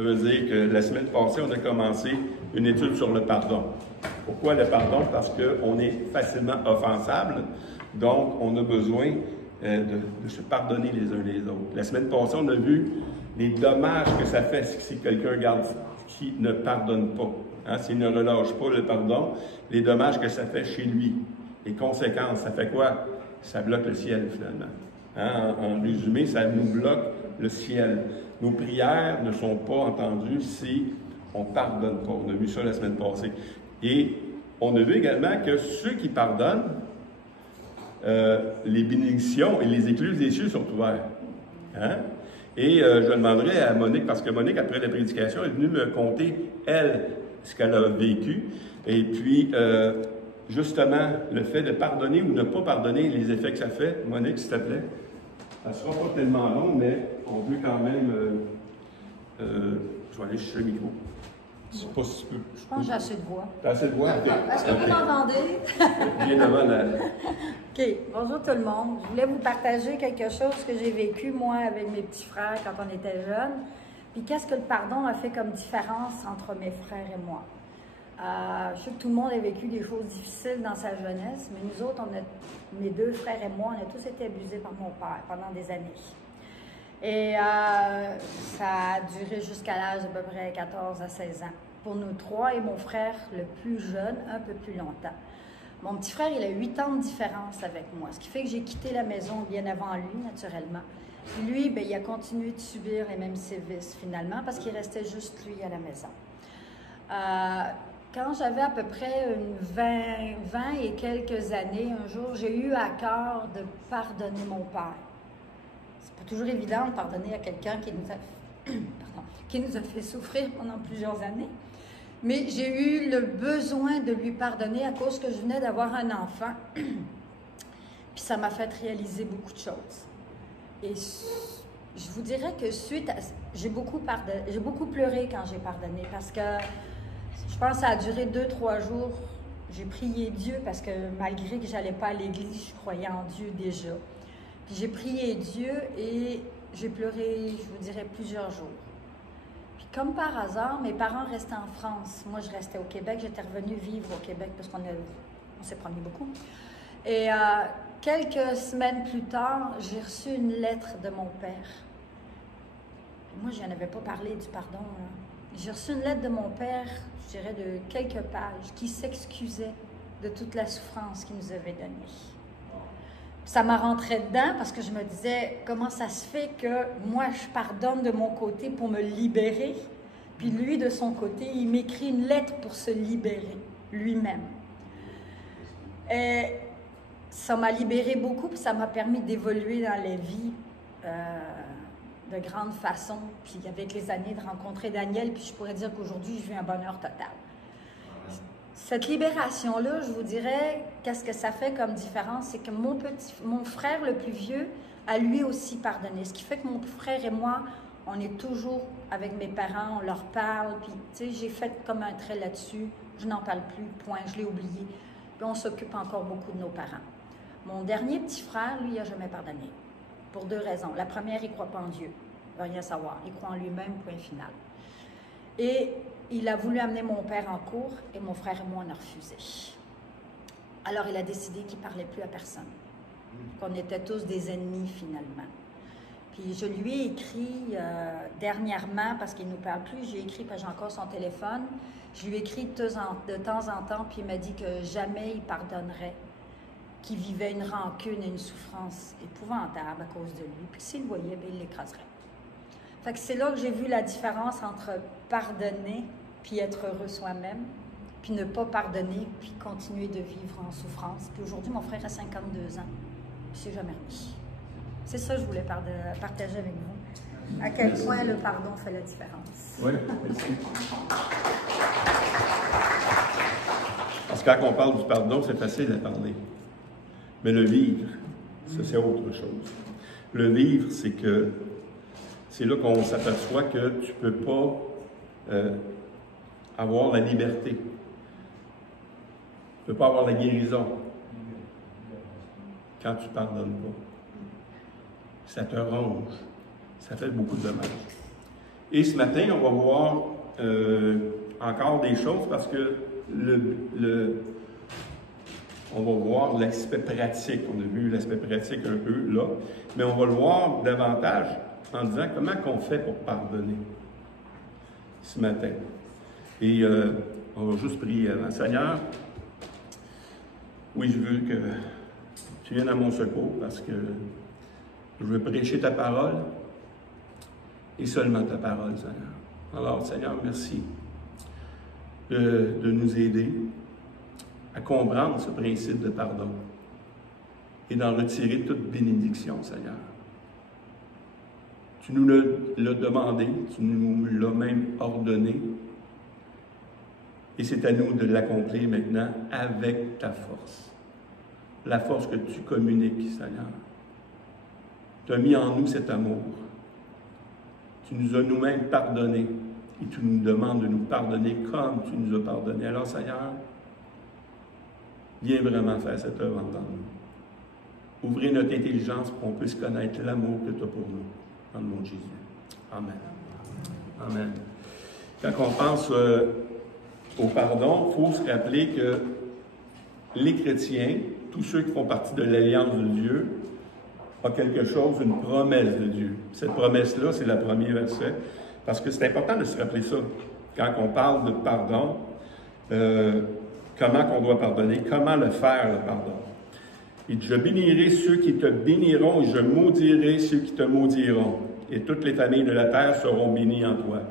Ça veut dire que la semaine passée, on a commencé une étude sur le pardon. Pourquoi le pardon? Parce qu'on est facilement offensable, donc on a besoin de se pardonner les uns les autres. La semaine passée, on a vu les dommages que ça fait si quelqu'un qui ne pardonne pas. Hein, s'il ne relâche pas le pardon, les dommages que ça fait chez lui. Les conséquences, ça fait quoi? Ça bloque le ciel, finalement. Hein, en résumé, ça nous bloque le ciel. Nos prières ne sont pas entendues si on ne pardonne pas. On a vu ça la semaine passée. Et on a vu également que ceux qui pardonnent, les bénédictions et les écluses des cieux sont ouverts. Hein? Et je demanderai à Monique, parce que Monique, après la prédication, est venue me conter, elle, ce qu'elle a vécu. Et puis, justement, le fait de pardonner ou ne pas pardonner, les effets que ça fait. Monique, s'il te plaît. Ça ne sera pas tellement long, mais on veut quand même... je vais aller chercher le micro. Je pense que j'ai assez de voix. T'as assez de voix? Est-ce que vous m'entendez? Bien devant la... OK. Bonjour tout le monde. Je voulais vous partager quelque chose que j'ai vécu, moi, avec mes petits frères quand on était jeunes. Puis qu'est-ce que le pardon a fait comme différence entre mes frères et moi? Je sais que tout le monde a vécu des choses difficiles dans sa jeunesse, mais nous autres, mes deux frères et moi, on a tous été abusés par mon père pendant des années. Et ça a duré jusqu'à l'âge d'à peu près 14 à 16 ans. Pour nous trois et mon frère, le plus jeune, un peu plus longtemps. Mon petit frère, il a 8 ans de différence avec moi, ce qui fait que j'ai quitté la maison bien avant lui, naturellement. Puis lui, bien, il a continué de subir les mêmes sévices, finalement, parce qu'il restait juste lui à la maison. Quand j'avais à peu près 20 et quelques années, un jour, j'ai eu à cœur de pardonner mon père. C'est pas toujours évident de pardonner à quelqu'un qui nous a fait souffrir pendant plusieurs années. Mais j'ai eu le besoin de lui pardonner à cause que je venais d'avoir un enfant. Puis ça m'a fait réaliser beaucoup de choses. Et je vous dirais que j'ai beaucoup pleuré quand j'ai pardonné parce que je pense que ça a duré 2-3 jours. J'ai prié Dieu parce que malgré que je n'allais pas à l'église, je croyais en Dieu déjà. Puis j'ai prié Dieu et j'ai pleuré, je vous dirais, plusieurs jours. Puis comme par hasard, mes parents restaient en France. Moi, je restais au Québec. J'étais revenue vivre au Québec parce qu'on s'est promené beaucoup. Et quelques semaines plus tard, j'ai reçu une lettre de mon père. Moi, je n'en avais pas parlé du pardon. J'ai reçu une lettre de mon père, je dirais de quelques pages, qui s'excusait de toute la souffrance qu'il nous avait donnée. Ça m'a rentré dedans parce que je me disais, comment ça se fait que moi, je pardonne de mon côté pour me libérer, puis lui, de son côté, il m'écrit une lettre pour se libérer lui-même. Et ça m'a libéré beaucoup, puis ça m'a permis d'évoluer dans la vie de grande façon, puis avec les années de rencontrer Daniel, puis je pourrais dire qu'aujourd'hui, je vis un bonheur total. Cette libération-là, je vous dirais, qu'est-ce que ça fait comme différence? C'est que mon frère le plus vieux a lui aussi pardonné. Ce qui fait que mon frère et moi, on est toujours avec mes parents, on leur parle, puis tu sais, j'ai fait comme un trait là-dessus, je n'en parle plus, point, je l'ai oublié. Puis on s'occupe encore beaucoup de nos parents. Mon dernier petit frère, lui, il n'a jamais pardonné. Pour 2 raisons. La première, il ne croit pas en Dieu. Il ne veut rien savoir. Il croit en lui-même, point final. Et il a voulu amener mon père en cours et mon frère et moi, on a refusé. Alors, il a décidé qu'il ne parlait plus à personne. Qu'on était tous des ennemis, finalement. Puis, je lui ai écrit dernièrement, parce qu'il ne nous parle plus, j'ai écrit, parce que j'ai encore son téléphone, je lui ai écrit de temps en temps, puis il m'a dit que jamais il pardonnerait, qu'il vivait une rancune et une souffrance épouvantable à cause de lui, puis s'il le voyait, bien, il l'écraserait. Fait que c'est là que j'ai vu la différence entre pardonner puis être heureux soi-même, puis ne pas pardonner puis continuer de vivre en souffrance. Puis aujourd'hui, mon frère a 52 ans, puis c'est jamais remis. C'est ça que je voulais partager avec vous. À quel point le pardon fait la différence. Oui, merci. Parce que quand on parle du pardon, c'est facile à parler. Mais le vivre, ça, c'est autre chose. Le vivre, c'est là qu'on s'aperçoit que tu ne peux pas avoir la liberté. Tu ne peux pas avoir la guérison quand tu ne pardonnes pas. Ça te ronge. Ça fait beaucoup de dommages. Et ce matin, on va voir encore des choses parce que on va voir l'aspect pratique. On a vu l'aspect pratique un peu là, mais on va le voir davantage en disant comment qu'on fait pour pardonner ce matin. Et on va juste prier avant. Seigneur, oui, je veux que tu viennes à mon secours parce que je veux prêcher ta parole et seulement ta parole, Seigneur. Alors, Seigneur, merci de nous aider à comprendre ce principe de pardon et d'en retirer toute bénédiction, Seigneur. Tu nous l'as demandé, tu nous l'as même ordonné, et c'est à nous de l'accomplir maintenant avec ta force. La force que tu communiques, Seigneur. Tu as mis en nous cet amour. Tu nous as nous-mêmes pardonné, et tu nous demandes de nous pardonner comme tu nous as pardonné. Alors, Seigneur, viens vraiment faire cette œuvre en nous. Ouvrez notre intelligence pour qu'on puisse connaître l'amour que tu as pour nous. Dans le nom de Jésus. Amen. Amen. Quand on pense au pardon, il faut se rappeler que les chrétiens, tous ceux qui font partie de l'Alliance de Dieu, ont quelque chose, une promesse de Dieu. Cette promesse-là, c'est le premier verset, parce que c'est important de se rappeler ça. Quand on parle de pardon, comment qu'on doit pardonner, comment le faire, le pardon. Et je bénirai ceux qui te béniront, et je maudirai ceux qui te maudiront. Et toutes les familles de la terre seront bénies en toi.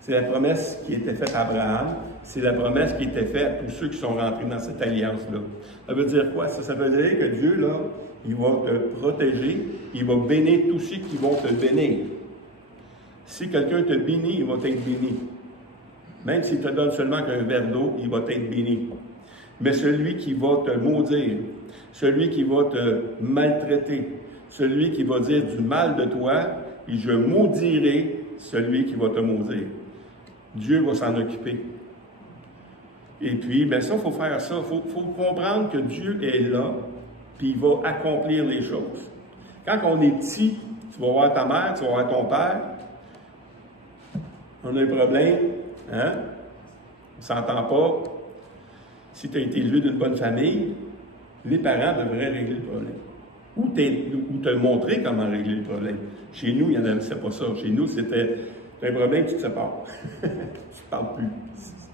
C'est la promesse qui était faite à Abraham. C'est la promesse qui était faite à tous ceux qui sont rentrés dans cette alliance-là. Ça veut dire quoi? Ça veut dire que Dieu, là, il va te protéger, il va bénir tous ceux qui vont te bénir. Si quelqu'un te bénit, il va t'être béni. Même s'il te donne seulement qu'un verre d'eau, il va t'être béni. Mais celui qui va te maudire, celui qui va te maltraiter, celui qui va dire du mal de toi, et je maudirai celui qui va te maudire. Dieu va s'en occuper. Et puis, bien ça, il faut faire ça. Il faut comprendre que Dieu est là, puis il va accomplir les choses. Quand on est petit, tu vas voir ta mère, tu vas voir ton père, on a un problème, hein? On ne s'entend pas. Si tu as été élevé d'une bonne famille, les parents devraient régler le problème. Ou te montrer comment régler le problème. Chez nous, c'est pas ça. Chez nous, c'était un problème, tu te sépares. Tu ne parles plus.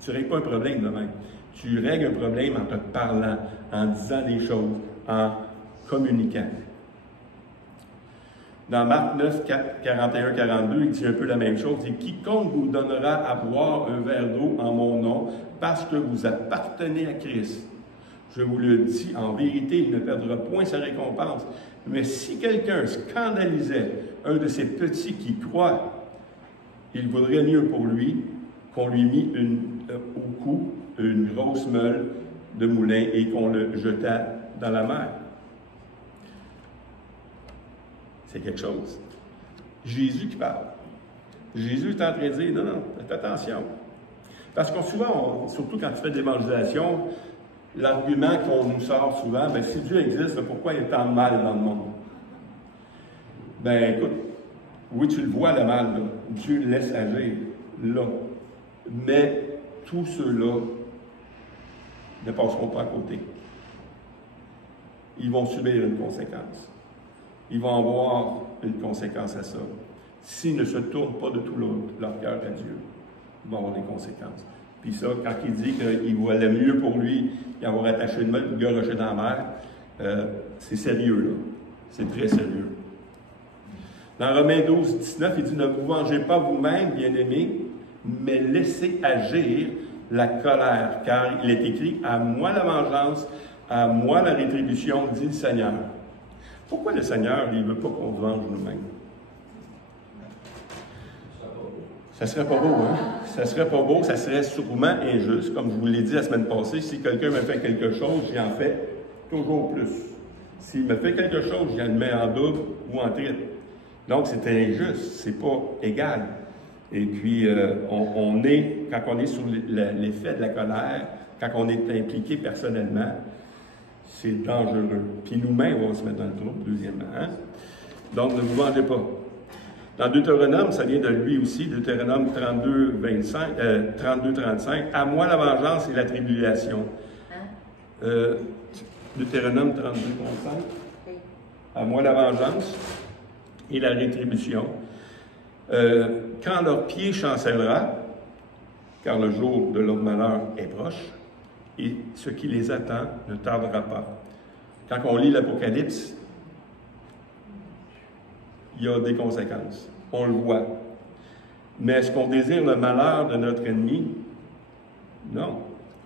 Tu ne règles pas un problème de même. Tu règles un problème en te parlant, en disant des choses, en communiquant. Dans Marc 9, 41, 42, il dit un peu la même chose. Il dit « Quiconque vous donnera à boire un verre d'eau en mon nom, parce que vous appartenez à Christ. Je vous le dis, en vérité, il ne perdra point sa récompense. Mais si quelqu'un scandalisait un de ces petits qui croient, il vaudrait mieux pour lui qu'on lui mît au cou une grosse meule de moulin et qu'on le jetât dans la mer. » C'est quelque chose. Jésus qui parle. Jésus est en train de dire, non, non, faites attention. Parce que souvent, surtout quand tu fais de l'évangélisation, l'argument qu'on nous sort souvent, bien, si Dieu existe, pourquoi il y a tant de mal dans le monde? Ben écoute, oui, tu le vois, le mal, là. Dieu le laisse agir, là. Mais tous ceux-là ne passeront pas à côté. Ils vont subir une conséquence. Ils vont avoir une conséquence à ça. S'ils ne se tournent pas de tout leur cœur à Dieu, ils vont avoir des conséquences. Puis ça, quand il dit qu'il valait mieux pour lui d'avoir attaché une meule et garocher dans la mer, c'est sérieux, là. C'est très sérieux. Dans Romains 12, 19, il dit « Ne vous vengez pas vous-même, bien-aimés, mais laissez agir la colère, car il est écrit « À moi la vengeance, à moi la rétribution, dit le Seigneur. » Pourquoi le Seigneur, il ne veut pas qu'on se venge nous-mêmes? Ça serait pas beau, hein? Ça serait pas beau, ça serait sûrement injuste. Comme je vous l'ai dit la semaine passée, si quelqu'un me fait quelque chose, j'en fais toujours plus. S'il me fait quelque chose, j'en le mets en double ou en triple. Donc, c'est injuste, c'est pas égal. Et puis, on est, quand on est sous l'effet de la colère, quand on est impliqué personnellement, c'est dangereux. Puis nous-mêmes, on va se mettre dans le trou, deuxièmement. Hein? Donc, ne vous vengez pas. Dans Deutéronome, ça vient de lui aussi, Deutéronome 32-35, à moi la vengeance et la tribulation. Deutéronome 32-35, à moi la vengeance et la rétribution. Quand leur pied chancellera, car le jour de leur malheur est proche, et ce qui les attend ne tardera pas. Quand on lit l'Apocalypse, il y a des conséquences. On le voit. Mais est-ce qu'on désire le malheur de notre ennemi? Non.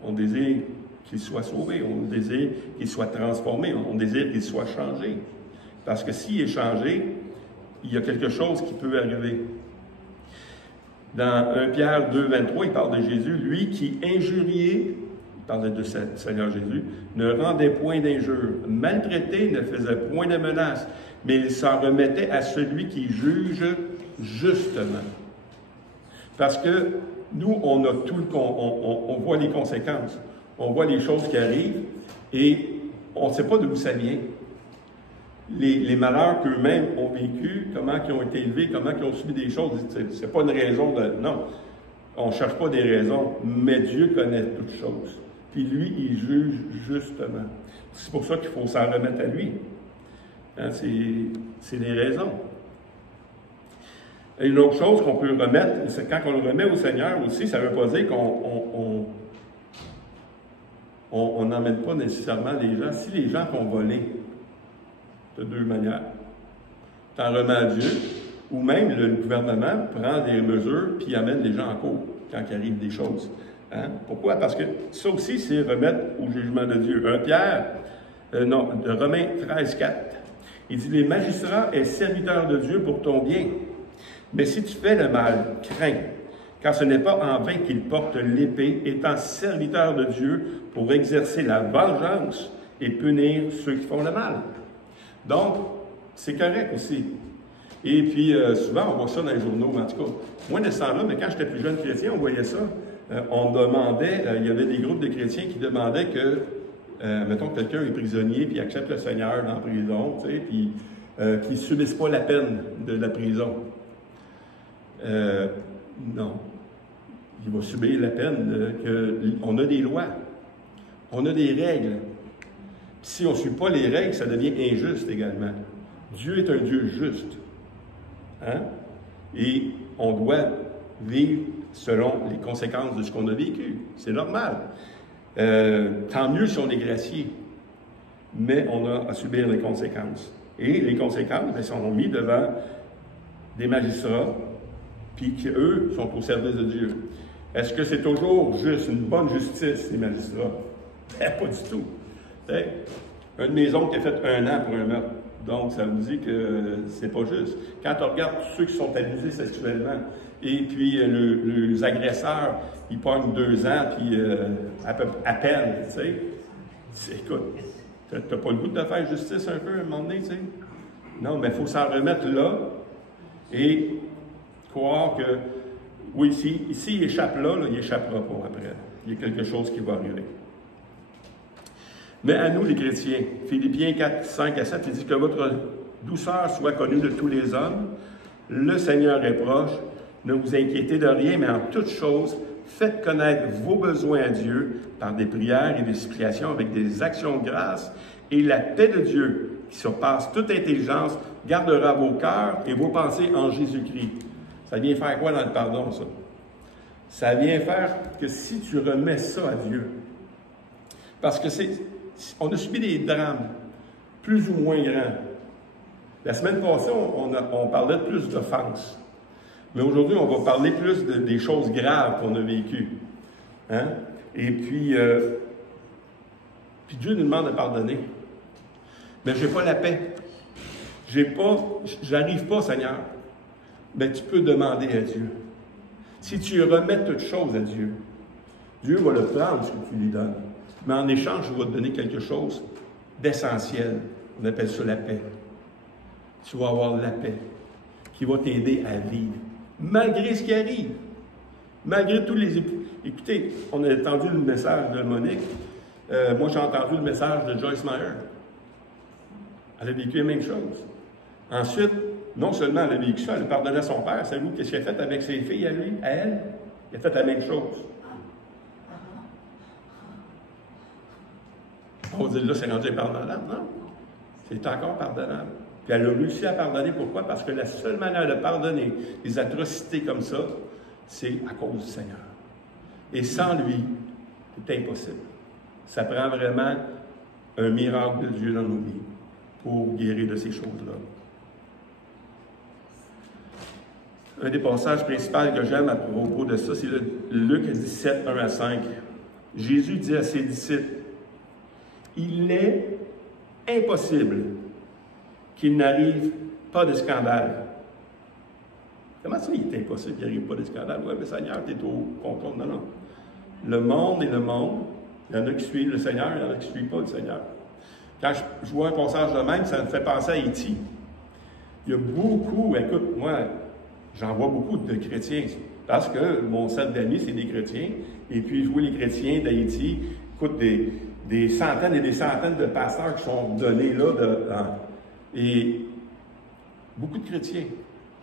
On désire qu'il soit sauvé. On désire qu'il soit transformé. On désire qu'il soit changé. Parce que s'il est changé, il y a quelque chose qui peut arriver. Dans 1 Pierre 2, 23, il parle de Jésus. Lui qui injuriait, il parlait de Seigneur Jésus, ne rendait point d'injures, maltraitait, ne faisait point de menaces, mais il s'en remettait à celui qui juge justement. Parce que nous, on a tout on voit les conséquences, on voit les choses qui arrivent et on ne sait pas d'où ça vient. Les malheurs qu'eux-mêmes ont vécu, comment ils ont été élevés, comment ils ont subi des choses, c'est pas une raison de... Non, on ne cherche pas des raisons, mais Dieu connaît toutes choses. Puis lui, il juge justement. C'est pour ça qu'il faut s'en remettre à lui. Hein, c'est les raisons. Et une autre chose qu'on peut remettre, c'est quand on le remet au Seigneur aussi, ça ne veut pas dire qu'on n'emmène pas nécessairement les gens. Si les gens qu'on volé, de deux manières, t'en remets à Dieu, ou même le gouvernement prend des mesures puis amène les gens en cours quand il arrive des choses. Hein? Pourquoi? Parce que ça aussi, c'est remettre au jugement de Dieu. De Romains 13, 4. Il dit, les magistrats est serviteur de Dieu pour ton bien. Mais si tu fais le mal, crains, car ce n'est pas en vain qu'il porte l'épée, étant serviteur de Dieu pour exercer la vengeance et punir ceux qui font le mal. Donc, c'est correct aussi. Et puis, souvent, on voit ça dans les journaux, en tout cas. Moi, de ce temps-là, mais quand j'étais plus jeune chrétien, on voyait ça. On demandait, il y avait des groupes de chrétiens qui demandaient que, mettons que quelqu'un est prisonnier, puis accepte le Seigneur dans la prison, tu sais, puis qu'il ne subisse pas la peine de la prison. Non. Il va subir la peine. On a des lois. On a des règles. Puis si on ne suit pas les règles, ça devient injuste également. Dieu est un Dieu juste. Hein? Et on doit vivre selon les conséquences de ce qu'on a vécu. C'est normal. Tant mieux si on est gracié. Mais on a à subir les conséquences. Et les conséquences, bien, sont mises devant des magistrats, puis qu'eux sont au service de Dieu. Est-ce que c'est toujours juste une bonne justice, les magistrats? Pas du tout. T'sais, un de mes oncles qui a fait 1 an pour un meurtre. Donc, ça vous dit que c'est pas juste. Quand on regarde tous ceux qui sont abusés sexuellement, et puis les agresseurs, ils pognent 2 ans, puis à peine, tu sais. Écoute, t'as pas le goût de faire justice un peu à un moment donné, tu sais? Non, mais il faut s'en remettre là et croire que, oui, s'il échappe là, il n'échappera pas après. Il y a quelque chose qui va arriver. Mais à nous, les chrétiens, Philippiens 4, 5 à 7, il dit que votre douceur soit connue de tous les hommes. Le Seigneur est proche. Ne vous inquiétez de rien, mais en toute chose, faites connaître vos besoins à Dieu par des prières et des supplications avec des actions de grâce. Et la paix de Dieu, qui surpasse toute intelligence, gardera vos cœurs et vos pensées en Jésus-Christ. Ça vient faire quoi dans le pardon, ça? Ça vient faire que si tu remets ça à Dieu, parce que on a subi des drames, plus ou moins grands. La semaine passée, on parlait de plus d'offenses. Mais aujourd'hui, on va parler plus des choses graves qu'on a vécues. Hein? Et puis Dieu nous demande de pardonner. Mais je n'ai pas la paix. J'arrive pas, Seigneur. Mais tu peux demander à Dieu. Si tu remets toutes choses à Dieu, Dieu va le prendre, ce que tu lui donnes. Mais en échange, il va te donner quelque chose d'essentiel. On appelle ça la paix. Tu vas avoir la paix qui va t'aider à vivre. Malgré ce qui arrive. Malgré tous les... Écoutez, on a entendu le message de Monique. Moi, j'ai entendu le message de Joyce Meyer. Elle a vécu la même chose. Ensuite, non seulement elle a vécu ça, elle a pardonné à son père. Savez-vous qu'est-ce qu'il a fait avec ses filles à lui, à elle? Il a fait la même chose. On dit là, c'est rendu pardonnable. Non, c'est encore pardonnable. Puis elle a réussi à pardonner. Pourquoi? Parce que la seule manière de pardonner des atrocités comme ça, c'est à cause du Seigneur. Et sans lui, c'est impossible. Ça prend vraiment un miracle de Dieu dans nos vies pour guérir de ces choses-là. Un des passages principaux que j'aime à propos de ça, c'est Luc 17, 1 à 5. Jésus dit à ses disciples, « Il est impossible qu'il n'arrive pas de scandale. » Comment ça, il est impossible qu'il n'arrive pas de scandale? Oui, mais Seigneur, tu es au contrôle. Non, non. Le monde est le monde. Il y en a qui suivent le Seigneur, il y en a qui ne suivent pas le Seigneur. Quand je vois un passage de même, ça me fait penser à Haïti. Il y a beaucoup, écoute, moi, j'en vois beaucoup de chrétiens, parce que mon cercle d'amis, c'est des chrétiens, et puis je vois les chrétiens d'Haïti, écoute, des centaines et des centaines de pasteurs qui sont donnés là, et beaucoup de chrétiens.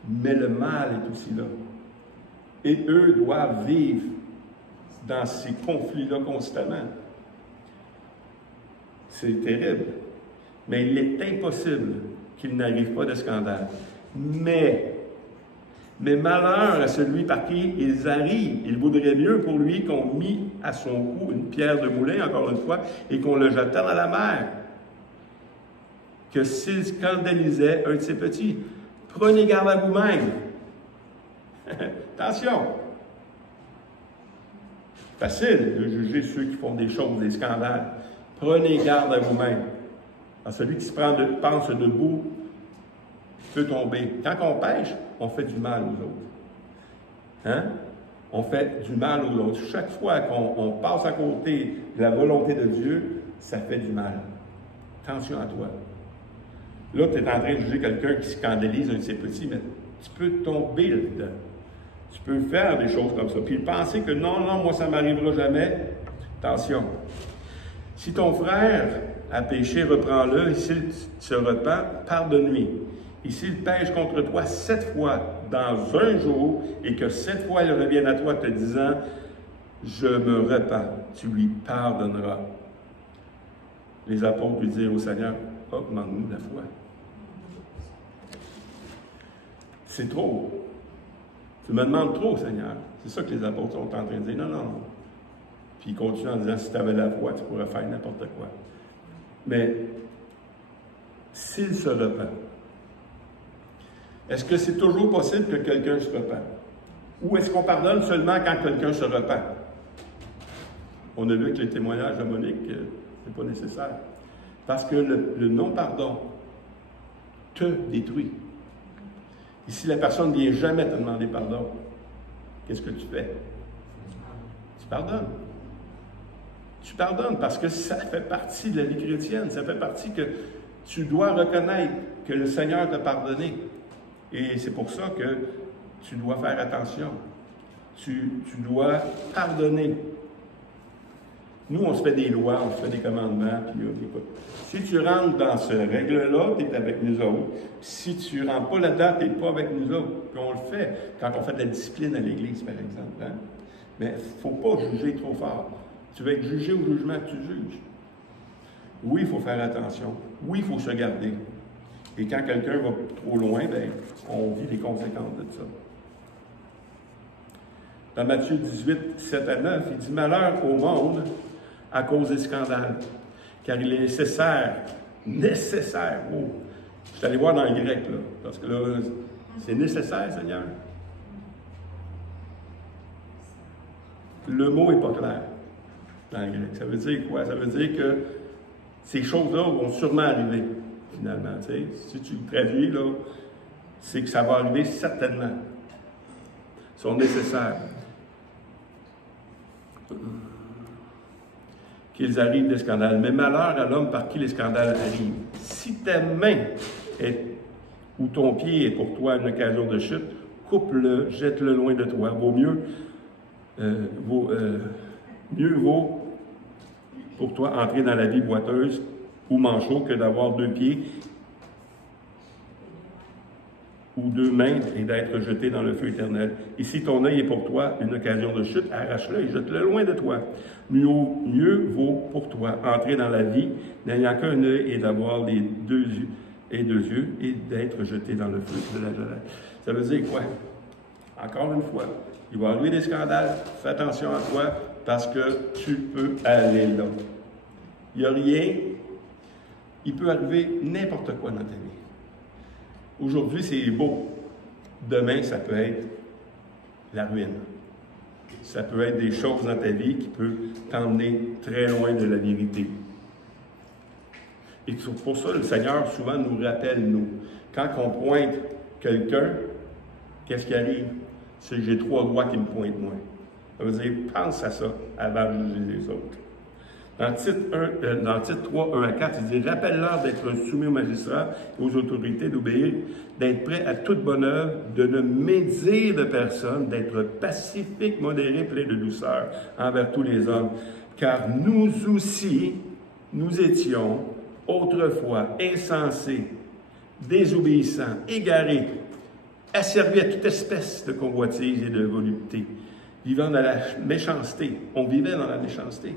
Mais le mal est aussi là. Et eux doivent vivre dans ces conflits-là constamment. C'est terrible. Mais il est impossible qu'il n'arrive pas de scandale. Mais malheur à celui par qui ils arrivent. Il vaudrait mieux pour lui qu'on mit à son cou une pierre de moulin, encore une fois, et qu'on le jetât dans la mer, que s'il scandalisait un de ses petits. Prenez garde à vous-même. Attention. Facile de juger ceux qui font des choses, des scandales. Prenez garde à vous-même. Alors, celui qui se pense debout peut tomber. Quand on pêche, on fait du mal aux autres. Hein? On fait du mal aux autres. Chaque fois qu'on passe à côté de la volonté de Dieu, ça fait du mal. Attention à toi. Là, tu es en train de juger quelqu'un qui scandalise un de ses petits, mais tu peux tomber là-dedans. Tu peux faire des choses comme ça. Puis penser que non, moi, ça ne m'arrivera jamais. Attention. Si ton frère a péché, reprends-le. Et s'il se repent, pardonne-lui. Et s'il pêche contre toi 7 fois dans un jour, et que 7 fois il revienne à toi te disant « Je me repens », tu lui pardonneras. Les apôtres lui dirent au Seigneur « Augmente-nous la foi. » C'est trop. Tu me demandes trop, Seigneur. C'est ça que les apôtres sont en train de dire. Non. Puis ils continuent en disant, si tu avais la foi, tu pourrais faire n'importe quoi. Mais, s'il se repent, est-ce que c'est toujours possible que quelqu'un se repent? Ou est-ce qu'on pardonne seulement quand quelqu'un se repent? On a vu que les témoignages de Monique, ce n'est pas nécessaire. Parce que le non-pardon te détruit. Et si la personne ne vient jamais te demander pardon, qu'est-ce que tu fais? Tu pardonnes. Tu pardonnes parce que ça fait partie de la vie chrétienne. Ça fait partie que tu dois reconnaître que le Seigneur t'a pardonné. Et c'est pour ça que tu dois faire attention. Tu dois pardonner. Nous, on se fait des lois, on se fait des commandements, puis écoute, si tu rentres dans ce règle-là, tu es avec nous autres. Si tu ne rentres pas là-dedans, tu n'es pas avec nous autres. Puis on le fait quand on fait de la discipline à l'Église, par exemple. Hein? Mais il ne faut pas juger trop fort. Tu veux être jugé au jugement que tu juges. Oui, il faut faire attention. Oui, il faut se garder. Et quand quelqu'un va trop loin, bien, on vit les conséquences de ça. Dans Matthieu 18, 7 à 9, il dit « Malheur au monde à cause des scandales, car il est nécessaire, oh, je suis allé voir dans le grec, là, parce que là, c'est nécessaire, Seigneur. Le mot n'est pas clair dans le grec. Ça veut dire quoi? Ça veut dire que ces choses-là vont sûrement arriver, finalement. Tu sais. Si tu le traduis, là, c'est que ça va arriver certainement. Ils sont nécessaires. Qu'ils arrivent des scandales. Mais malheur à l'homme par qui les scandales arrivent. Si ta main ou ton pied est pour toi une occasion de chute, coupe-le, jette-le loin de toi. Mieux vaut pour toi entrer dans la vie boiteuse ou manchot que d'avoir 2 pieds ou d'eux-mêmes et d'être jetés dans le feu éternel. Et si ton œil est pour toi une occasion de chute, arrache-le et jette-le loin de toi. Mieux vaut pour toi entrer dans la vie, n'ayant qu'un œil et d'avoir les deux yeux et d'être jeté dans le feu de la colère. Ça veut dire quoi? Encore une fois, il va arriver des scandales, fais attention à toi parce que tu peux aller là. Il n'y a rien, il peut arriver n'importe quoi dans ta vie. Aujourd'hui, c'est beau. Demain, ça peut être la ruine. Ça peut être des choses dans ta vie qui peuvent t'emmener très loin de la vérité. Et pour ça, le Seigneur souvent nous rappelle, nous, quand on pointe quelqu'un, qu'est-ce qui arrive? C'est que j'ai 3 doigts qui me pointent moi. Ça veut dire, pense à ça avant de juger les autres. Dans titre 3, 1 à 4, il dit « Rappelle-leur d'être soumis aux magistrats et aux autorités, d'obéir, d'être prêt à toute bonne œuvre, de ne médire de personne, d'être pacifique, modéré, plein de douceur envers tous les hommes. Car nous aussi, nous étions autrefois insensés, désobéissants, égarés, asservis à toute espèce de convoitise et de volupté, vivant dans la méchanceté. » On vivait dans la méchanceté.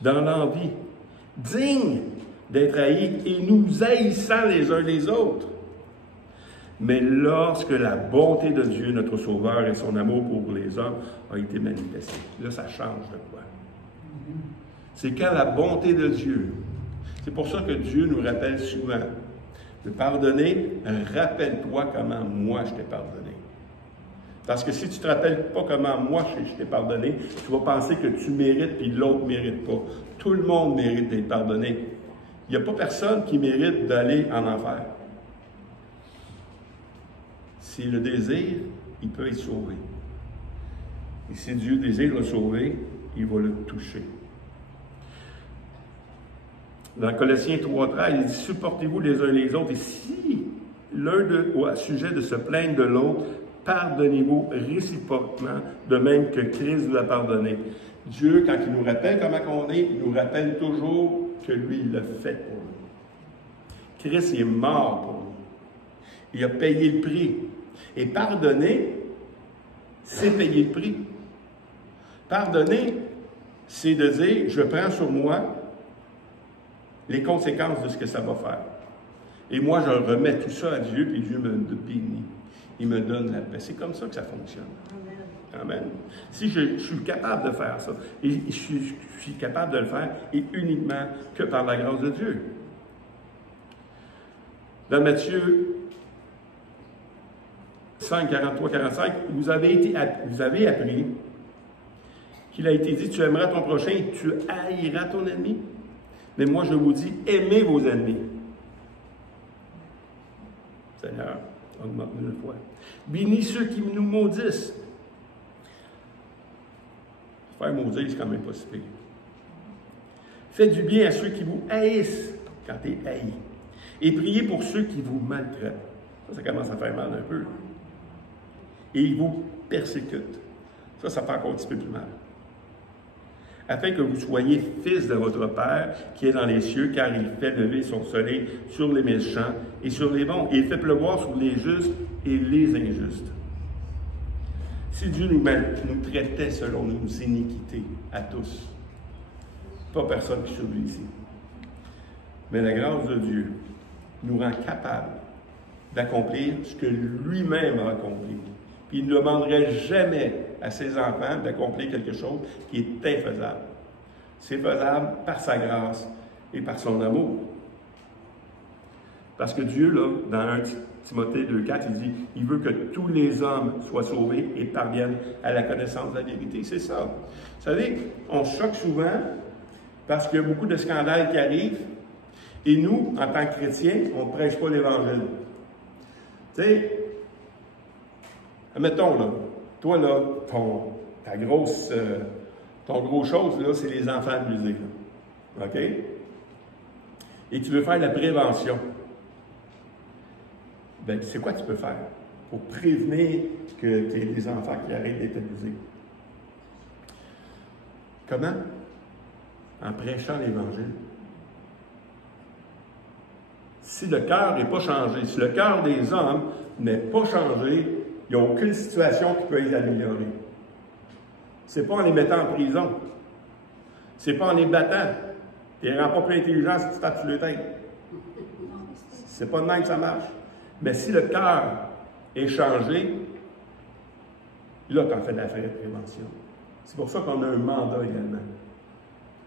Dans l'envie, digne d'être haïs et nous haïssant les uns les autres. Mais lorsque la bonté de Dieu, notre Sauveur, et son amour pour les hommes a été manifesté, là, ça change de quoi? C'est quand la bonté de Dieu, c'est pour ça que Dieu nous rappelle souvent de pardonner, rappelle-toi comment moi je t'ai pardonné. Parce que si tu ne te rappelles pas comment moi je t'ai pardonné, tu vas penser que tu mérites et l'autre ne mérite pas. Tout le monde mérite d'être pardonné. Il n'y a pas personne qui mérite d'aller en enfer. Si le désire, il peut être sauvé. Et si Dieu désire le sauver, il va le toucher. Dans Colossiens 3,13, il dit « Supportez-vous les uns les autres, et si l'un a sujet de se plaindre de l'autre, pardonnez-vous réciproquement, de même que Christ vous a pardonné. » Dieu, quand il nous rappelle comment on est, il nous rappelle toujours que lui, il l'a fait pour nous. Christ, il est mort pour nous. Il a payé le prix. Et pardonner, c'est payer le prix. Pardonner, c'est de dire, je prends sur moi les conséquences de ce que ça va faire. Et moi, je remets tout ça à Dieu, puis Dieu me bénit. Il me donne la paix. C'est comme ça que ça fonctionne. Amen. Si je suis capable de faire ça, et je suis capable de le faire, et uniquement que par la grâce de Dieu. Dans Matthieu 5, 43, 45, vous avez appris qu'il a été dit, tu aimeras ton prochain et tu haïras ton ennemi. Mais moi, je vous dis, aimez vos ennemis. Seigneur, augmente-nous une fois. Bénis ceux qui nous maudissent. Faire maudire, c'est quand même pas si pire. Faites du bien à ceux qui vous haïssent quand tu es haï. Et priez pour ceux qui vous maltraitent. Ça commence à faire mal un peu. Et ils vous persécutent. Ça fait encore un petit peu plus mal. Afin que vous soyez fils de votre Père qui est dans les cieux, car il fait lever son soleil sur les méchants et sur les bons, et il fait pleuvoir sur les justes et les injustes. Si Dieu nous traitait selon nos iniquités, à tous, pas personne qui survit ici, mais la grâce de Dieu nous rend capables d'accomplir ce que lui-même a accompli. Puis il ne demanderait jamais à ses enfants d'accomplir quelque chose qui est infaisable. C'est faisable par sa grâce et par son amour. Parce que Dieu, là, dans 1 Timothée 2,4, il dit, il veut que tous les hommes soient sauvés et parviennent à la connaissance de la vérité. C'est ça. Vous savez, on se choque souvent parce qu'il y a beaucoup de scandales qui arrivent et nous, en tant que chrétiens, on ne prêche pas l'Évangile. Tu sais, admettons, là, toi, là, ton gros chose, là, c'est les enfants abusés. Là. OK? Et tu veux faire de la prévention. Bien, c'est quoi tu peux faire pour prévenir que tu aies des enfants qui arrêtent d'être abusés? Comment? En prêchant l'Évangile. Si le cœur n'est pas changé, si le cœur des hommes n'est pas changé, il n'y a aucune situation qui peut être améliorée. Ce n'est pas en les mettant en prison. Ce n'est pas en les battant. Tu ne les rends pas plus intelligents si tu tapes sur le tête. C'est pas de même que ça marche. Mais si le cœur est changé, là, tu en fais de la vraie prévention. C'est pour ça qu'on a un mandat également.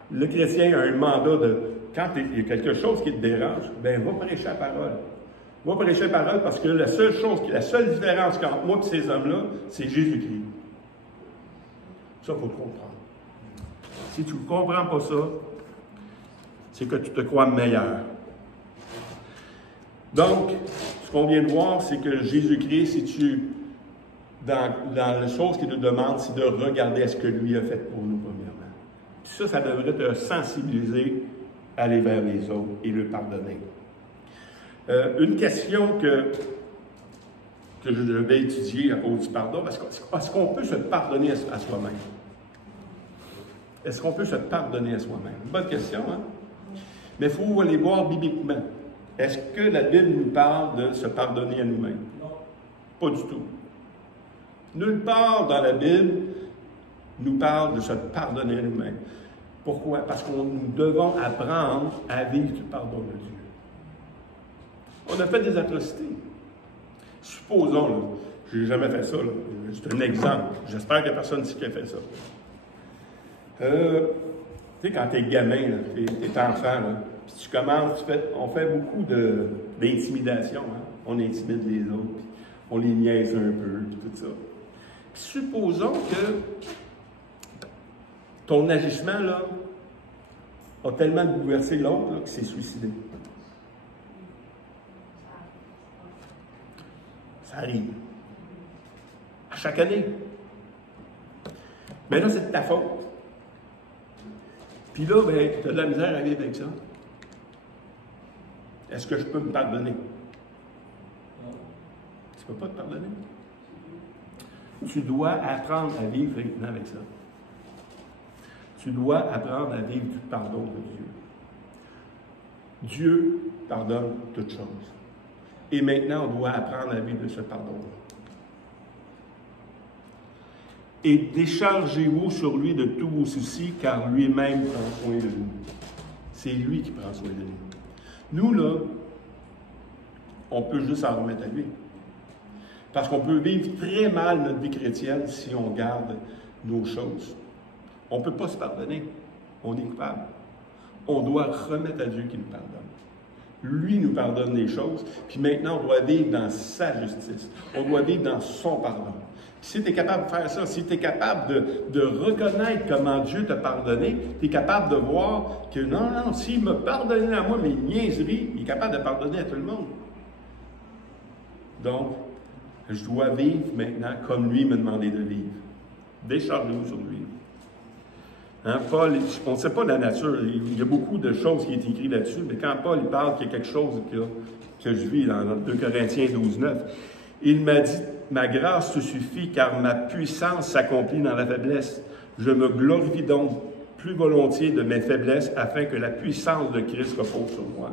Le chrétien a un mandat de, quand il y a quelque chose qui te dérange, bien, va prêcher la parole. Va prêcher la parole parce que la seule différence entre moi et ces hommes-là, c'est Jésus-Christ. Ça, il faut le comprendre. Si tu ne comprends pas ça, c'est que tu te crois meilleur. Donc, ce qu'on vient de voir, c'est que Jésus-Christ, dans la chose qu'il nous demande, c'est de regarder à ce que lui a fait pour nous, premièrement. Puis ça devrait te sensibiliser à aller vers les autres et le pardonner. Une question que je vais étudier à cause du pardon, est-ce qu'on peut se pardonner à soi-même? Est-ce qu'on peut se pardonner à soi-même? Une bonne question, hein? Mais il faut aller voir bibliquement. Est-ce que la Bible nous parle de se pardonner à nous-mêmes? Non. Pas du tout. Nulle part dans la Bible nous parle de se pardonner à nous-mêmes. Pourquoi? Parce que nous devons apprendre à vivre du pardon de Dieu. On a fait des atrocités. Supposons, là, je n'ai jamais fait ça, là. C'est un exemple. J'espère qu'il n'y a personne ici qui a fait ça. Tu sais, quand tu es gamin, tu es enfant, là, puis tu commences, on fait beaucoup d'intimidation. Hein? On intimide les autres, puis on les niaise un peu, puis tout ça. Puis supposons que ton agissement, là, a tellement bouleversé l'autre, qu'il s'est suicidé. Ça arrive. À chaque année. Mais là, c'est de ta faute. Puis là, ben, tu as de la misère à vivre avec ça. Est-ce que je peux me pardonner? Tu ne peux pas te pardonner. Tu dois apprendre à vivre maintenant avec ça. Tu dois apprendre à vivre du pardon de Dieu. Dieu pardonne toutes choses. Et maintenant, on doit apprendre à vivre de ce pardon-là. Et déchargez-vous sur lui de tous vos soucis, car lui-même prend soin de nous. C'est lui qui prend soin de nous. Nous, là, on peut juste s'en remettre à lui. Parce qu'on peut vivre très mal notre vie chrétienne si on garde nos choses. On ne peut pas se pardonner. On est coupable. On doit remettre à Dieu qui nous pardonne. Lui nous pardonne les choses, puis maintenant, on doit vivre dans sa justice. On doit vivre dans son pardon. Si tu es capable de faire ça, si tu es capable de reconnaître comment Dieu t'a pardonné, tu es capable de voir que non, s'il m'a pardonné à moi mes niaiseries, il est capable de pardonner à tout le monde. Donc, je dois vivre maintenant comme lui m'a demandé de vivre. Déchargez-vous sur lui. Hein, Paul, on ne sait pas la nature, il y a beaucoup de choses qui sont écrites là-dessus, mais quand Paul il parle qu'il y a quelque chose que je vis dans 2 Corinthiens 12:9, il m'a dit, ma grâce te suffit car ma puissance s'accomplit dans la faiblesse. Je me glorifie donc plus volontiers de mes faiblesses afin que la puissance de Christ repose sur moi.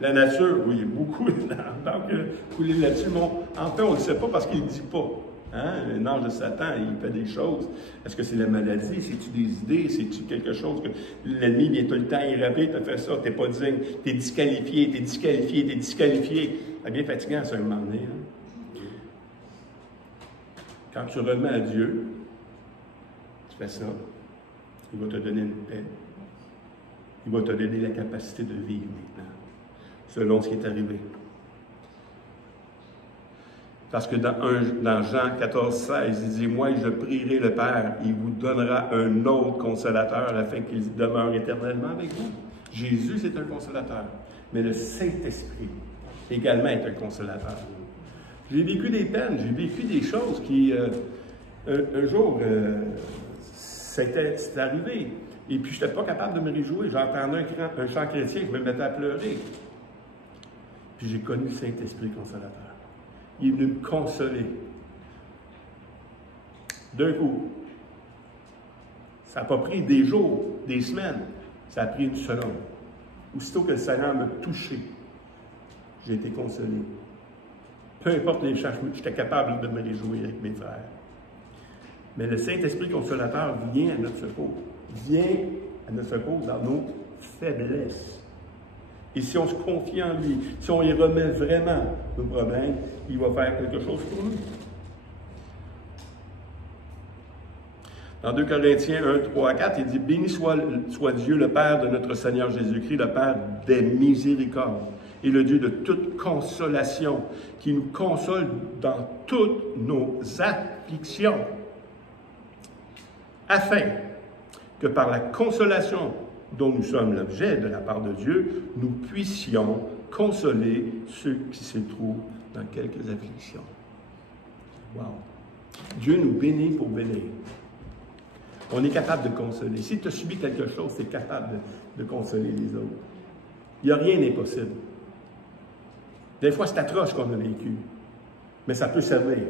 La nature, oui, il y a beaucoup coulé là-dessus, mais en fait, on ne le sait pas parce qu'il ne dit pas. Hein? L'ange de Satan, il fait des choses. Est-ce que c'est la maladie? C'est-tu des idées? C'est-tu quelque chose que l'ennemi vient tout le temps irrapé, tu as fait ça, tu n'es pas digne, tu es disqualifié, tu es disqualifié, tu es disqualifié. C'est bien fatigant, ça, un moment donné. Hein? Quand tu remets à Dieu, tu fais ça, il va te donner une paix. Il va te donner la capacité de vivre maintenant, selon ce qui est arrivé. Parce que dans Jean 14:16, il dit, « Moi, je prierai le Père, il vous donnera un autre consolateur afin qu'il demeure éternellement avec vous. » Jésus, c'est un consolateur. Mais le Saint-Esprit également est un consolateur. J'ai vécu des peines, j'ai vécu des choses qui... un jour, c'était arrivé. Et puis, je n'étais pas capable de me réjouir. J'entendais un chant chrétien, je me mettais à pleurer. Puis j'ai connu le Saint-Esprit consolateur. Il est venu me consoler. D'un coup. Ça n'a pas pris des jours, des semaines. Ça a pris une seconde. Aussitôt que le Seigneur m'a touché, j'ai été consolé. Peu importe les charges, j'étais capable de me réjouir avec mes frères. Mais le Saint-Esprit consolateur vient à notre secours. Vient à notre secours dans nos faiblesses. Et si on se confie en lui, si on y remet vraiment nos problèmes, il va faire quelque chose pour nous. Dans 2 Corinthiens 1, 3 à 4, il dit « Béni soit Dieu, le Père de notre Seigneur Jésus-Christ, le Père des miséricordes, et le Dieu de toute consolation, qui nous console dans toutes nos afflictions, afin que par la consolation dont nous sommes l'objet de la part de Dieu, nous puissions consoler ceux qui se trouvent dans quelques afflictions. » Wow! Dieu nous bénit pour bénir. On est capable de consoler. Si tu as subi quelque chose, tu es capable de consoler les autres. Il n'y a rien d'impossible. Des fois, c'est atroce qu'on a vécu, mais ça peut servir.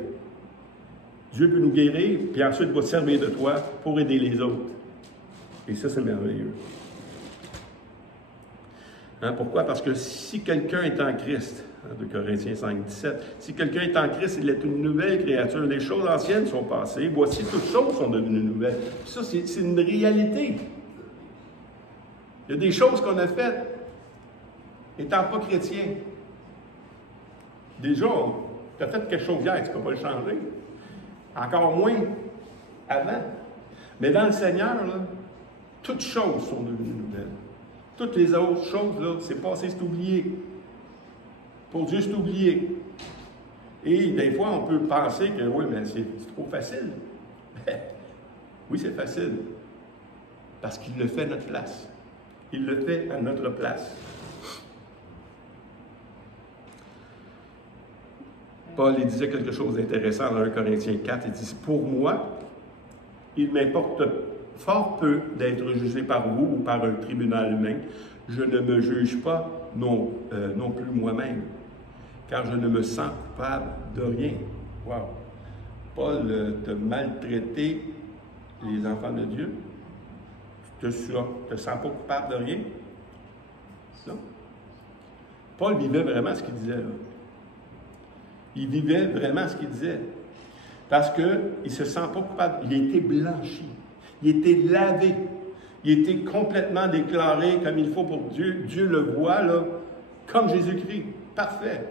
Dieu peut nous guérir, puis ensuite il va servir de toi pour aider les autres. Et ça, c'est merveilleux. Hein, pourquoi? Parce que si quelqu'un est en Christ, 2 Corinthiens 5, 17, si quelqu'un est en Christ, il est une nouvelle créature. Les choses anciennes sont passées. Voici, toutes choses sont devenues nouvelles. Puis ça, c'est une réalité. Il y a des choses qu'on a faites étant pas chrétien. Déjà, tu as fait quelque chose hier, tu ne peux pas le changer. Encore moins avant. Mais dans le Seigneur, là, toutes choses sont devenues nouvelles. Toutes les autres choses, là, c'est passé, c'est oublié. Pour Dieu, c'est oublié. Et des fois, on peut penser que oui, mais c'est trop facile. Oui, c'est facile. Parce qu'il le fait à notre place. Il le fait à notre place. Paul, il disait quelque chose d'intéressant dans 1 Corinthiens 4. Il dit, « Pour moi, il m'importe fort peu d'être jugé par vous ou par un tribunal humain. Je ne me juge pas non plus moi-même, car je ne me sens coupable de rien. » Wow! Paul t'a maltraité les enfants de Dieu. Tu te sens pas coupable de rien? Non? Paul vivait vraiment ce qu'il disait là. Il vivait vraiment ce qu'il disait. Parce qu'il ne se sent pas coupable. Il a été blanchi. Il a été lavé. Il a été complètement déclaré comme il faut pour Dieu. Dieu le voit, là, comme Jésus-Christ. Parfait.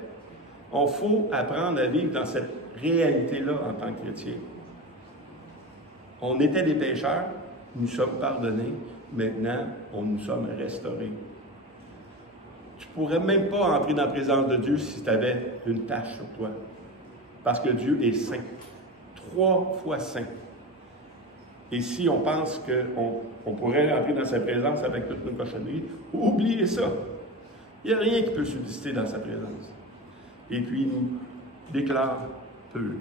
Il faut apprendre à vivre dans cette réalité-là en tant que chrétien. On était des pécheurs, nous sommes pardonnés. Maintenant, nous sommes restaurés. Tu ne pourrais même pas entrer dans la présence de Dieu si tu avais une tache sur toi. Parce que Dieu est saint. 3 fois saint. Et si on pense qu'on pourrait rentrer dans sa présence avec toute nos cochonneries, oubliez ça. Il n'y a rien qui peut subsister dans sa présence. Et puis, il nous déclare peu.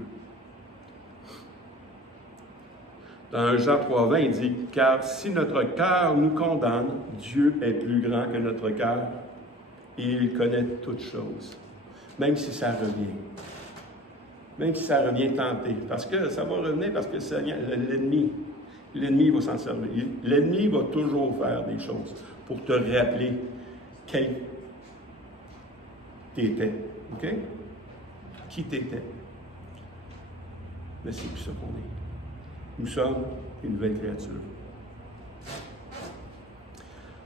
Dans 1 Jean 3,20, il dit « Car si notre cœur nous condamne, Dieu est plus grand que notre cœur, et il connaît toutes choses. » Même si ça revient. Même si ça revient tenté. Parce que ça va revenir parce que l'ennemi va s'en servir. L'ennemi va toujours faire des choses pour te rappeler qui t'étais. OK? Qui t'étais. Mais c'est plus ça qu'on est. Nous sommes une nouvelle créature.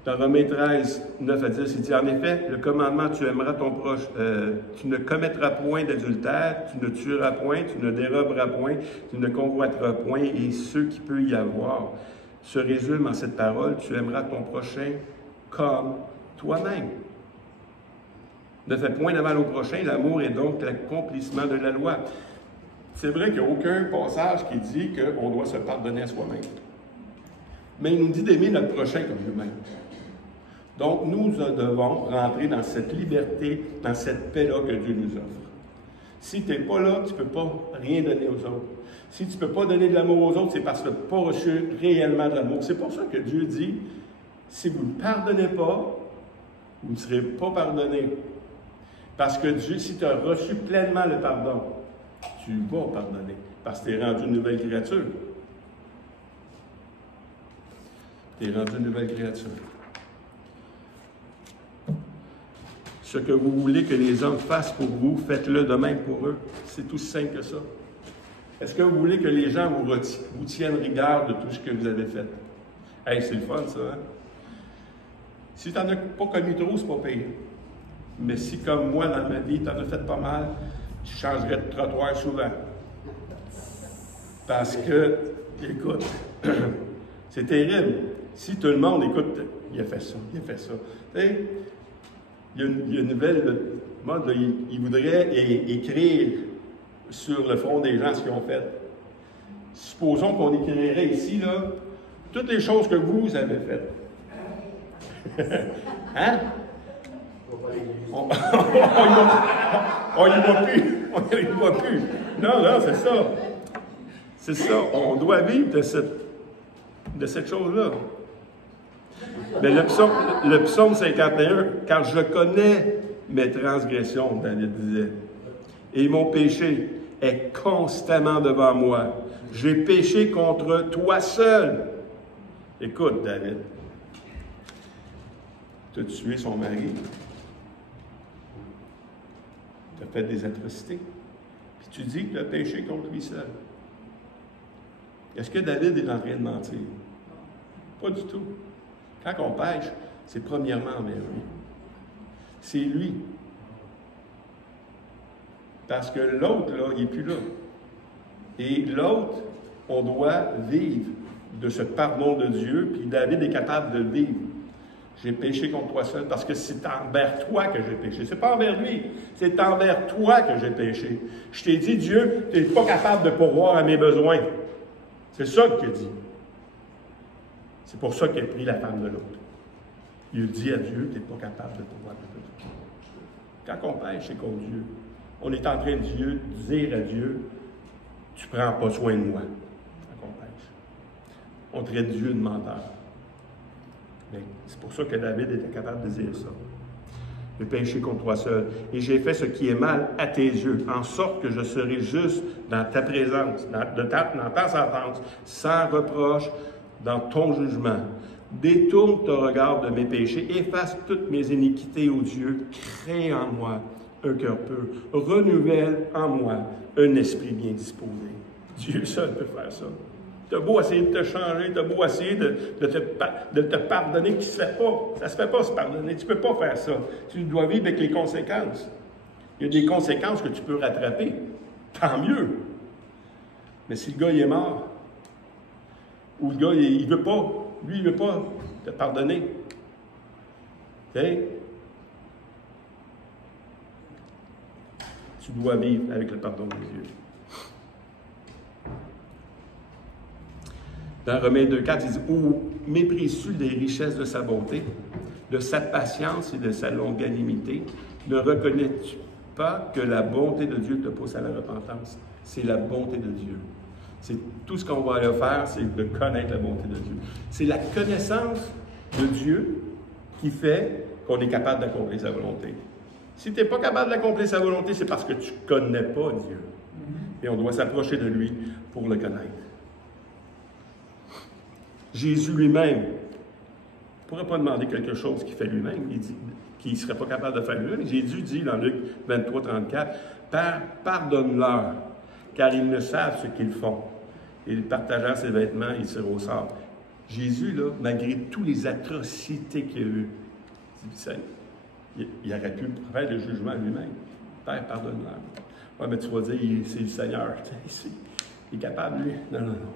Dans Romains 13, 9 à 10, il dit, « En effet, le commandement, tu aimeras ton proche, tu ne commettras point d'adultère, tu ne tueras point, tu ne déroberas point, tu ne convoiteras point, et ce qui peut y avoir se résume en cette parole, tu aimeras ton prochain comme toi-même. Ne fais point de mal au prochain, l'amour est donc l'accomplissement de la loi. » C'est vrai qu'il n'y a aucun passage qui dit qu'on doit se pardonner à soi-même. Mais il nous dit d'aimer notre prochain comme nous-mêmes. Donc, nous devons rentrer dans cette liberté, dans cette paix-là que Dieu nous offre. Si tu n'es pas là, tu ne peux pas rien donner aux autres. Si tu ne peux pas donner de l'amour aux autres, c'est parce que tu n'as pas reçu réellement de l'amour. C'est pour ça que Dieu dit, si vous ne pardonnez pas, vous ne serez pas pardonné. Parce que Dieu, si tu as reçu pleinement le pardon, tu vas pardonner, parce que tu es rendu une nouvelle créature. Tu es rendu une nouvelle créature. Ce que vous voulez que les hommes fassent pour vous, faites-le de même pour eux. C'est aussi simple que ça. Est-ce que vous voulez que les gens vous tiennent rigueur de tout ce que vous avez fait? Hey, c'est le fun, ça, hein? Si tu n'en as pas commis trop, c'est pas pire. Mais si, comme moi, dans ma vie, tu en as fait pas mal, tu changerais de trottoir souvent. Parce que, écoute, c'est terrible. Si tout le monde, écoute, il a fait ça, il a fait ça. Tu sais, il y a une nouvelle mode, là, il voudrait écrire sur le front des gens ce qu'ils ont fait. Supposons qu'on écrirait ici, là, toutes les choses que vous avez faites. Hein? On n'y va plus. On n'y va plus. Non, non, c'est ça. C'est ça. On doit vivre de cette chose-là. Mais le psaume 51, car je connais mes transgressions, David disait, et mon péché est constamment devant moi. J'ai péché contre toi seul. Écoute, David, tu as tué son mari, tu as fait des atrocités, puis tu dis que tu as péché contre lui seul. Est-ce que David est en train de mentir? Pas du tout. Quand on pêche, c'est premièrement envers lui. C'est lui. Parce que l'autre, là, il n'est plus là. Et l'autre, on doit vivre de ce pardon de Dieu, puis David est capable de le vivre. J'ai péché contre toi seul, parce que c'est envers toi que j'ai péché. C'est pas envers lui, c'est envers toi que j'ai péché. Je t'ai dit, Dieu, tu n'es pas capable de pourvoir à mes besoins. C'est ça qu'il a dit. C'est pour ça qu'il a pris la femme de l'autre. Il a dit à Dieu, tu n'es pas capable de pourvoir à mes besoins. Quand on pêche, c'est contre Dieu. On est en train de dire à Dieu, tu ne prends pas soin de moi. Quand on pêche. On traite Dieu de menteur. Mais c'est pour ça que David était capable de dire ça. J'ai péché contre toi seul, et j'ai fait ce qui est mal à tes yeux, en sorte que je serai juste dans ta présence, dans ta sentence, sans reproche dans ton jugement. Détourne ton regard de mes péchés, efface toutes mes iniquités, ô Dieu, crée en moi un cœur pur, renouvelle en moi un esprit bien disposé. Dieu seul peut faire ça. Tu as beau essayer de te changer, tu as beau essayer de te pardonner, qui ne se fait pas. Ça ne se fait pas se pardonner. Tu ne peux pas faire ça. Tu dois vivre avec les conséquences. Il y a des conséquences que tu peux rattraper. Tant mieux. Mais si le gars il est mort, ou le gars il ne veut pas, lui il ne veut pas te pardonner, tu dois vivre avec le pardon de Dieu. Dans Romains 2,4, il dit « Ou méprises-tu les richesses de sa bonté, de sa patience et de sa longanimité? Ne reconnais-tu pas que la bonté de Dieu te pousse à la repentance? » C'est la bonté de Dieu. C'est tout ce qu'on va aller faire, c'est de connaître la bonté de Dieu. C'est la connaissance de Dieu qui fait qu'on est capable d'accomplir sa volonté. Si tu n'es pas capable d'accomplir sa volonté, c'est parce que tu ne connais pas Dieu. Et on doit s'approcher de lui pour le connaître. Jésus lui-même ne pourrait pas demander quelque chose qu'il fait lui-même, qu'il ne serait pas capable de faire lui-même. Jésus dit dans Luc 23, 34, « Père, pardonne-leur, car ils ne savent ce qu'ils font. » Et il partagea ses vêtements, il se ressort. Jésus, là, malgré toutes les atrocités qu'il a eues, il aurait pu faire le jugement lui-même. « Père, pardonne-leur. » Oui, mais tu vas dire, c'est le Seigneur. Il est capable, lui. Non, non, non.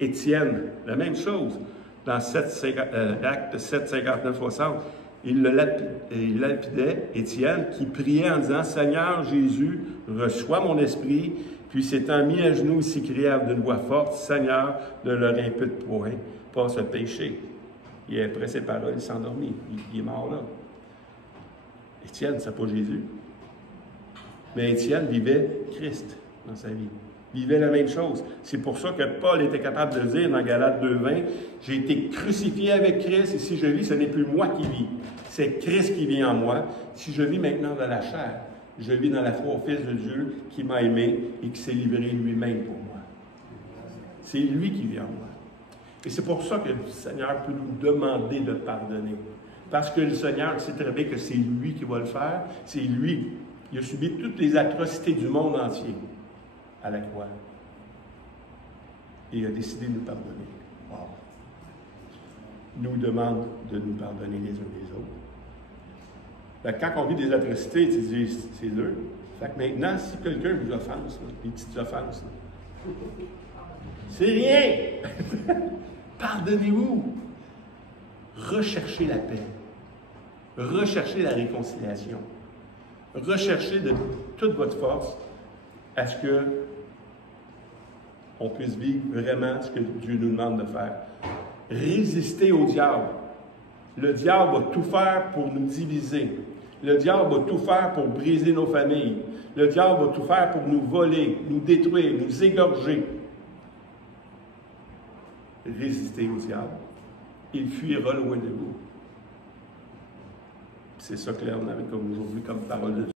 Étienne, la même chose, dans Acte 7, 59, 60, il lapidait, Étienne, qui priait en disant « Seigneur Jésus, reçois mon esprit », puis s'étant mis à genoux, il s'écria d'une voix forte « Seigneur, ne leur impute point, pas ce péché. » Et après ces paroles, il s'endormit. Il est mort là. Étienne, c'est pas Jésus. Mais Étienne vivait Christ dans sa vie. Vivait la même chose. C'est pour ça que Paul était capable de dire dans Galates 2,20, « J'ai été crucifié avec Christ, et si je vis, ce n'est plus moi qui vis. C'est Christ qui vit en moi. Si je vis maintenant dans la chair, je vis dans la foi au Fils de Dieu qui m'a aimé et qui s'est livré lui-même pour moi. » C'est lui qui vit en moi. Et c'est pour ça que le Seigneur peut nous demander de pardonner. Parce que le Seigneur sait très bien que c'est lui qui va le faire. C'est lui. Il a subi toutes les atrocités du monde entier à la croix. Et il a décidé de nous pardonner. Wow. Nous demande de nous pardonner les uns les autres. Fait que quand on vit des atrocités, tu dis, c'est dur. Fait que maintenant, si quelqu'un vous offense, là, des petites offenses, là, c'est rien! Pardonnez-vous! Recherchez la paix. Recherchez la réconciliation. Recherchez de toute votre force à ce que on puisse vivre vraiment ce que Dieu nous demande de faire. Résistez au diable. Le diable va tout faire pour nous diviser. Le diable va tout faire pour briser nos familles. Le diable va tout faire pour nous voler, nous détruire, nous égorger. Résistez au diable. Il fuira loin de vous. C'est ça que là, on avait comme aujourd'hui comme parole de Dieu.